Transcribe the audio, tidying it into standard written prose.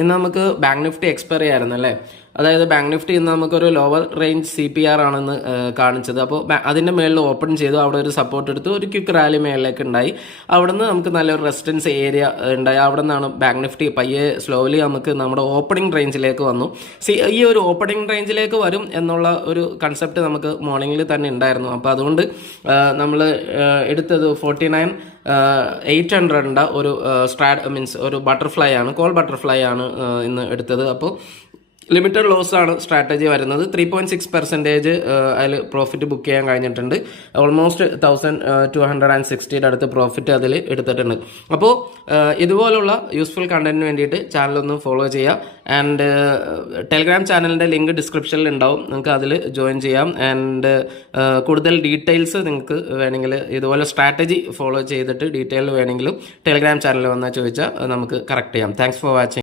ഇന്ന് നമുക്ക് bank Nifty expiry ആയിരുന്നു അല്ലേ. അതായത് ബാങ്ക് നിഫ്റ്റി ഇന്ന് നമുക്കൊരു ലോവർ റേഞ്ച് CPR ആണെന്ന് കാണിച്ചത്. അപ്പോൾ അതിൻ്റെ മേളിൽ ഓപ്പൺ ചെയ്തു, അവിടെ ഒരു സപ്പോർട്ട് എടുത്തു, ഒരു ക്വിക്ക് റാലി മേളിലേക്ക് ഉണ്ടായി. അവിടെ നിന്ന് നമുക്ക് നല്ലൊരു റെസിസ്റ്റൻസ് ഏരിയ ഉണ്ടായി. അവിടെ നിന്നാണ് ബാങ്ക് നിഫ്റ്റി പയ്യെ സ്ലോലി നമുക്ക് നമ്മുടെ ഓപ്പണിംഗ് റേഞ്ചിലേക്ക് വന്നു. ഈ ഒരു ഓപ്പണിംഗ് റേഞ്ചിലേക്ക് വരും എന്നുള്ള ഒരു കൺസെപ്റ്റ് നമുക്ക് മോർണിംഗിൽ തന്നെ ഉണ്ടായിരുന്നു. അപ്പോൾ അതുകൊണ്ട് നമ്മൾ എടുത്തത് 49,800 ഒരു മീൻസ് ഒരു ബട്ടർഫ്ലൈ ആണ്, കോൾ ബട്ടർഫ്ലൈ ആണ് ഇന്ന് എടുത്തത്. അപ്പോൾ ലിമിറ്റഡ് ലോസ് ആണ് സ്ട്രാറ്റജി വരുന്നത്. 3.6% അതിൽ പ്രോഫിറ്റ് ബുക്ക് ചെയ്യാൻ കഴിഞ്ഞിട്ടുണ്ട്. ഓൾമോസ്റ്റ് 1,260 അടുത്ത് പ്രോഫിറ്റ് അതിൽ എടുത്തിട്ടുണ്ട്. അപ്പോൾ ഇതുപോലുള്ള യൂസ്ഫുൾ കണ്ടന്റിന് വേണ്ടിയിട്ട് ചാനലൊന്ന് ഫോളോ ചെയ്യുക. ആൻഡ് ടെലിഗ്രാം ചാനലിൻ്റെ ലിങ്ക് ഡിസ്ക്രിപ്ഷനിൽ ഉണ്ടാവും, നിങ്ങൾക്ക് അതിൽ ജോയിൻ ചെയ്യാം. ആൻഡ് കൂടുതൽ ഡീറ്റെയിൽസ് നിങ്ങൾക്ക് വേണമെങ്കിൽ ഇതുപോലെ സ്ട്രാറ്റജി ഫോളോ ചെയ്തിട്ട് ഡീറ്റെയിൽ വേണമെങ്കിലും ടെലിഗ്രാം ചാനലിൽ വന്നാൽ ചോദിച്ചാൽ നമുക്ക് കറക്റ്റ് ചെയ്യാം. Thanks for watching.